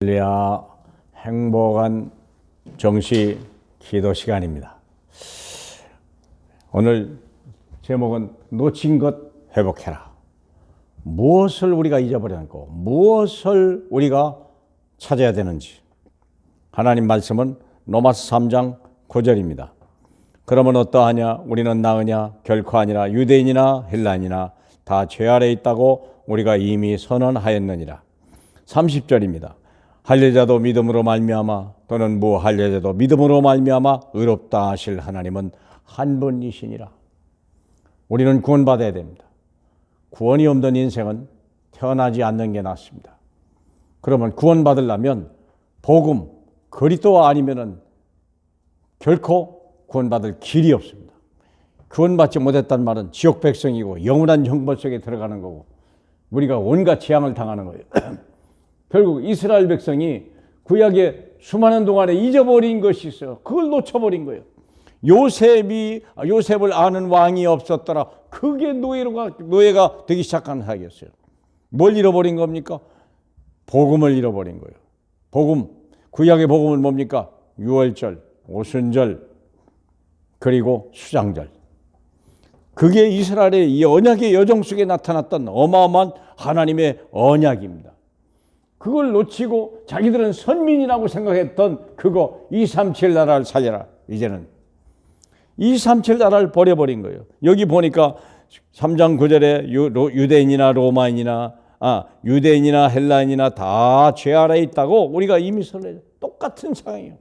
할렐루야, 행복한 정시 기도 시간입니다. 오늘 제목은 놓친 것 회복해라. 무엇을 우리가 잊어버렸고 무엇을 우리가 찾아야 되는지. 하나님 말씀은 로마서 3장 9절입니다. 그러면 어떠하냐? 우리는 나으냐? 결코 아니라 유대인이나 헬라인이나 다 죄 아래 있다고 우리가 이미 선언하였느니라. 30절입니다. 할례자도 믿음으로 말미암아 또는 무할례자도 믿음으로 말미암아 의롭다 하실 하나님은 한 분이시니라. 우리는 구원받아야 됩니다. 구원이 없는 인생은 태어나지 않는 게 낫습니다. 그러면 구원받으려면 복음, 그리스도 아니면은 결코 구원받을 길이 없습니다. 구원받지 못했단 말은 지옥 백성이고 영원한 형벌 속에 들어가는 거고 우리가 온갖 재앙을 당하는 거예요. 결국 이스라엘 백성이 구약에 수많은 동안에 잊어버린 것이 있어요. 그걸 놓쳐버린 거예요. 요셉을 아는 왕이 없었더라. 그게 노예가 되기 시작한 사역이었어요. 뭘 잃어버린 겁니까? 복음을 잃어버린 거예요. 복음, 구약의 복음은 뭡니까? 유월절, 오순절, 그리고 수장절. 그게 이스라엘의 이 언약의 여정 속에 나타났던 어마어마한 하나님의 언약입니다. 그걸 놓치고 자기들은 선민이라고 생각했던 그거 237 나라를 살려라. 이제는 237 나라를 버려버린 거예요. 여기 보니까 3장 9절에 유대인이나 로마인이나 유대인이나 헬라인이나 다 죄 아래에 있다고 우리가 이미 선언해요. 똑같은 상황이에요.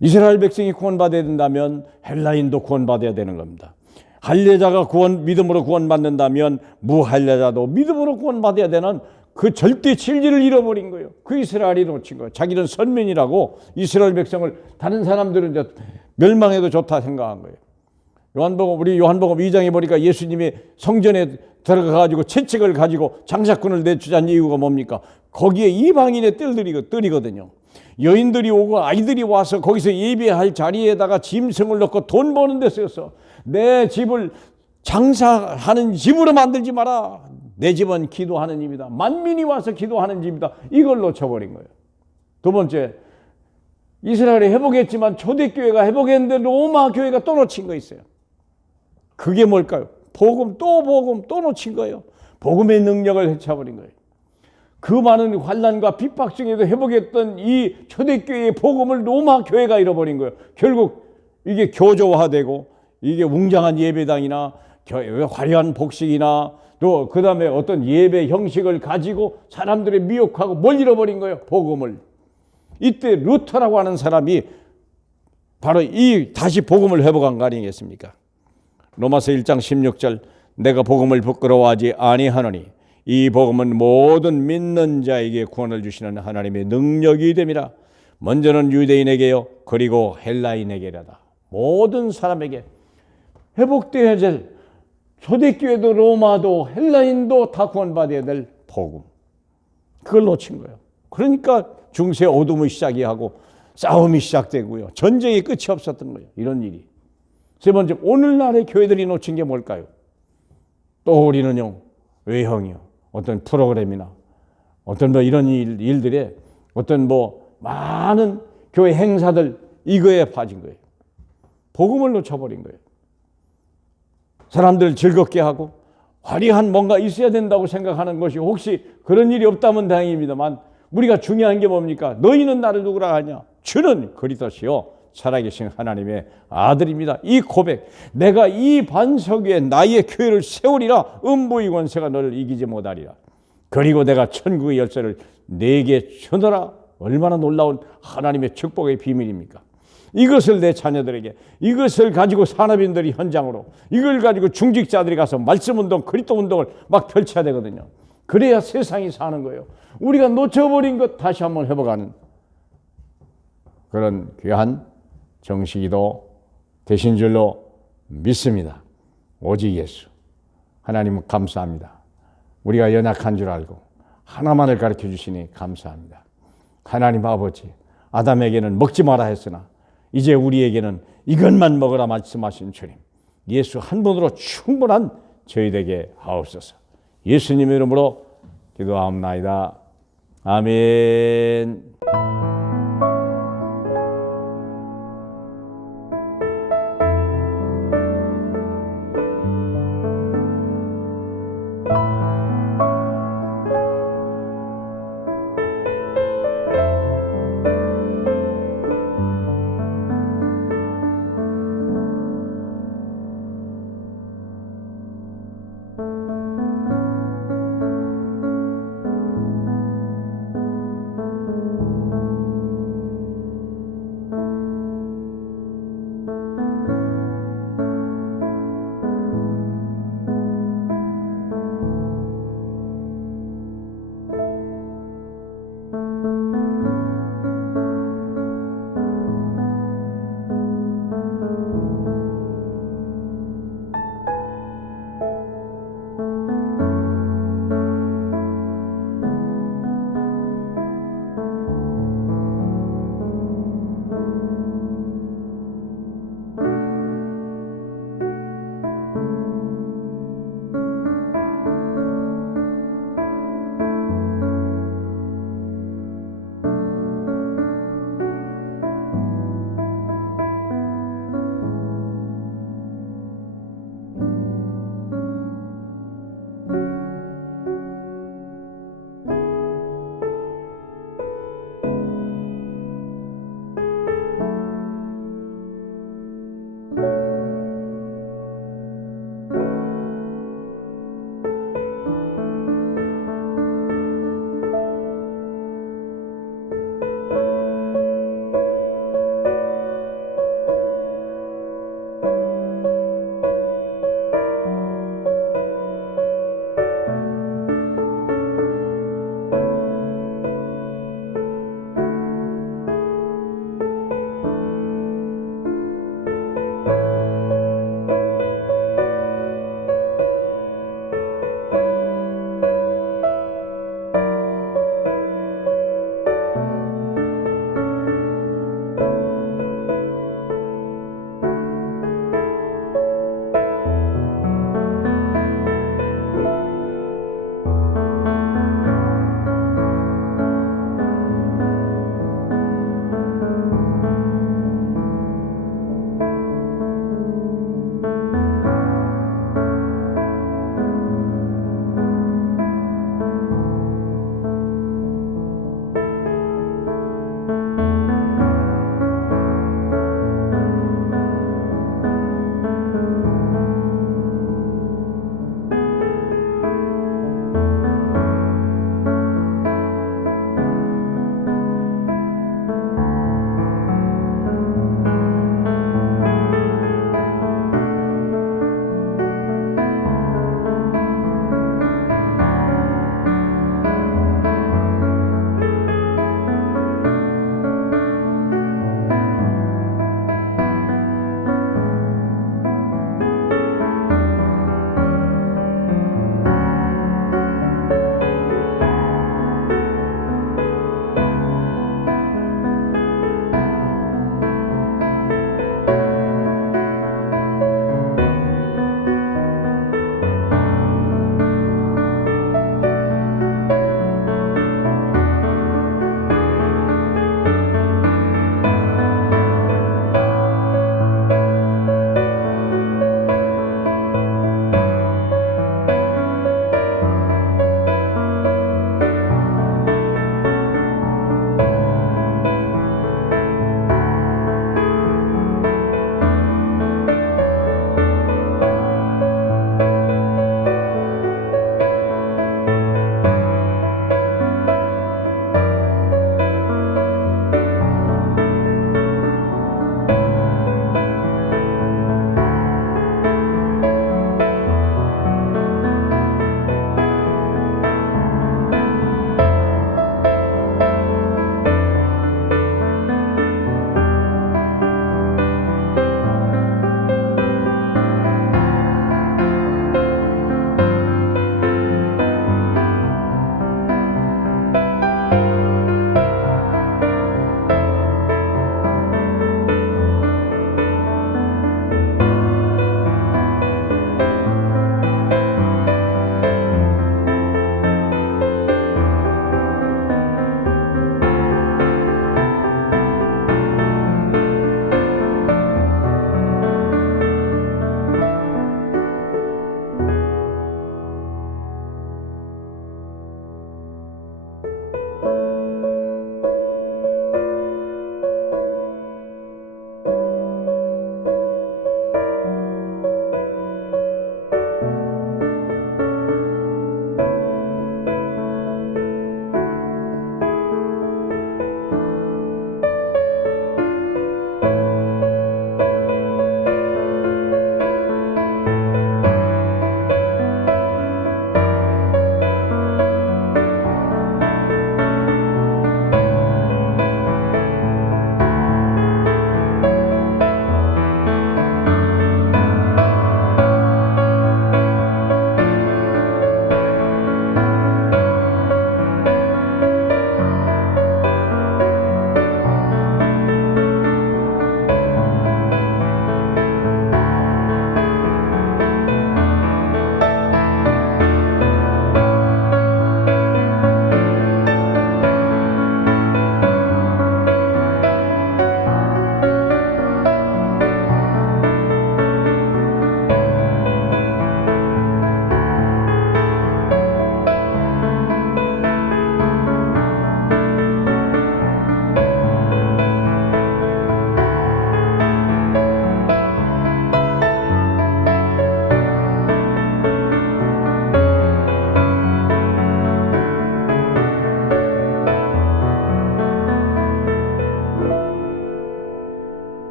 이스라엘 백성이 구원받아야 된다면 헬라인도 구원받아야 되는 겁니다. 할례자가 믿음으로 구원받는다면 무할례자도 믿음으로 구원받아야 되는 그 절대 진리를 잃어버린 거예요. 그 이스라엘이 놓친 거예요. 자기는 선민이라고 이스라엘 백성을 다른 사람들은 이제 멸망해도 좋다 생각한 거예요. 우리 요한복음 2장에 보니까 예수님이 성전에 들어가가지고 채찍을 가지고 장사꾼을 내주자는 이유가 뭡니까? 거기에 이방인의 뜰이거든요. 여인들이 오고 아이들이 와서 거기서 예배할 자리에다가 짐승을 넣고 돈 버는 데 쓰였어. 내 집을 장사하는 집으로 만들지 마라. 내 집은 기도하는 집이다. 만민이 와서 기도하는 집이다. 이걸 놓쳐버린 거예요. 두 번째, 이스라엘이 회복했지만 초대교회가 회복했는데 로마 교회가 또 놓친 거 있어요. 그게 뭘까요? 복음 또 놓친 거예요. 복음의 능력을 해쳐버린 거예요. 그 많은 환난과 핍박 중에도 회복했던 이 초대교회의 복음을 로마 교회가 잃어버린 거예요. 결국 이게 교조화되고 이게 웅장한 예배당이나 화려한 복식이나 또 그 다음에 어떤 예배 형식을 가지고 사람들의 미혹하고 뭘 잃어버린 거예요? 복음을. 이때 루터라고 하는 사람이 바로 다시 복음을 회복한 거 아니겠습니까? 로마서 1장 16절 내가 복음을 부끄러워하지 아니하노니 이 복음은 모든 믿는 자에게 구원을 주시는 하나님의 능력이 됨이라. 먼저는 유대인에게요 그리고 헬라인에게라다. 모든 사람에게 회복되어야 될 초대교회도 로마도 헬라인도 다 구원받아야 될 복음. 그걸 놓친 거예요. 그러니까 중세 어둠의 시작이 하고 싸움이 시작되고요. 전쟁이 끝이 없었던 거예요. 이런 일이. 세 번째, 오늘날의 교회들이 놓친 게 뭘까요? 또 우리는요. 외형이요. 어떤 프로그램이나 어떤 이런 일들에 어떤 많은 교회 행사들 이거에 빠진 거예요. 복음을 놓쳐버린 거예요. 사람들 즐겁게 하고 화려한 뭔가 있어야 된다고 생각하는 것이 혹시 그런 일이 없다면 다행입니다만 우리가 중요한 게 뭡니까? 너희는 나를 누구라 하냐? 주는 그리스도시요 살아계신 하나님의 아들입니다. 이 고백, 내가 이 반석 위에 나의 교회를 세우리라. 음부의 권세가 너를 이기지 못하리라. 그리고 내가 천국의 열쇠를 네게 주노라. 얼마나 놀라운 하나님의 축복의 비밀입니까? 이것을 내 자녀들에게, 이것을 가지고 산업인들이 현장으로, 이걸 가지고 중직자들이 가서 말씀운동, 그리스도운동을 막 펼쳐야 되거든요. 그래야 세상이 사는 거예요. 우리가 놓쳐버린 것 다시 한번 회복하는 그런 귀한 정식이도 되신 줄로 믿습니다. 오직 예수. 하나님 감사합니다. 우리가 연약한 줄 알고 하나만을 가르쳐 주시니 감사합니다. 하나님 아버지, 아담에게는 먹지 마라 했으나 이제 우리에게는 이것만 먹으라 말씀하신 주님, 예수 한 분으로 충분한 저희 되게 하옵소서. 예수님의 이름으로 기도하옵나이다. 아멘.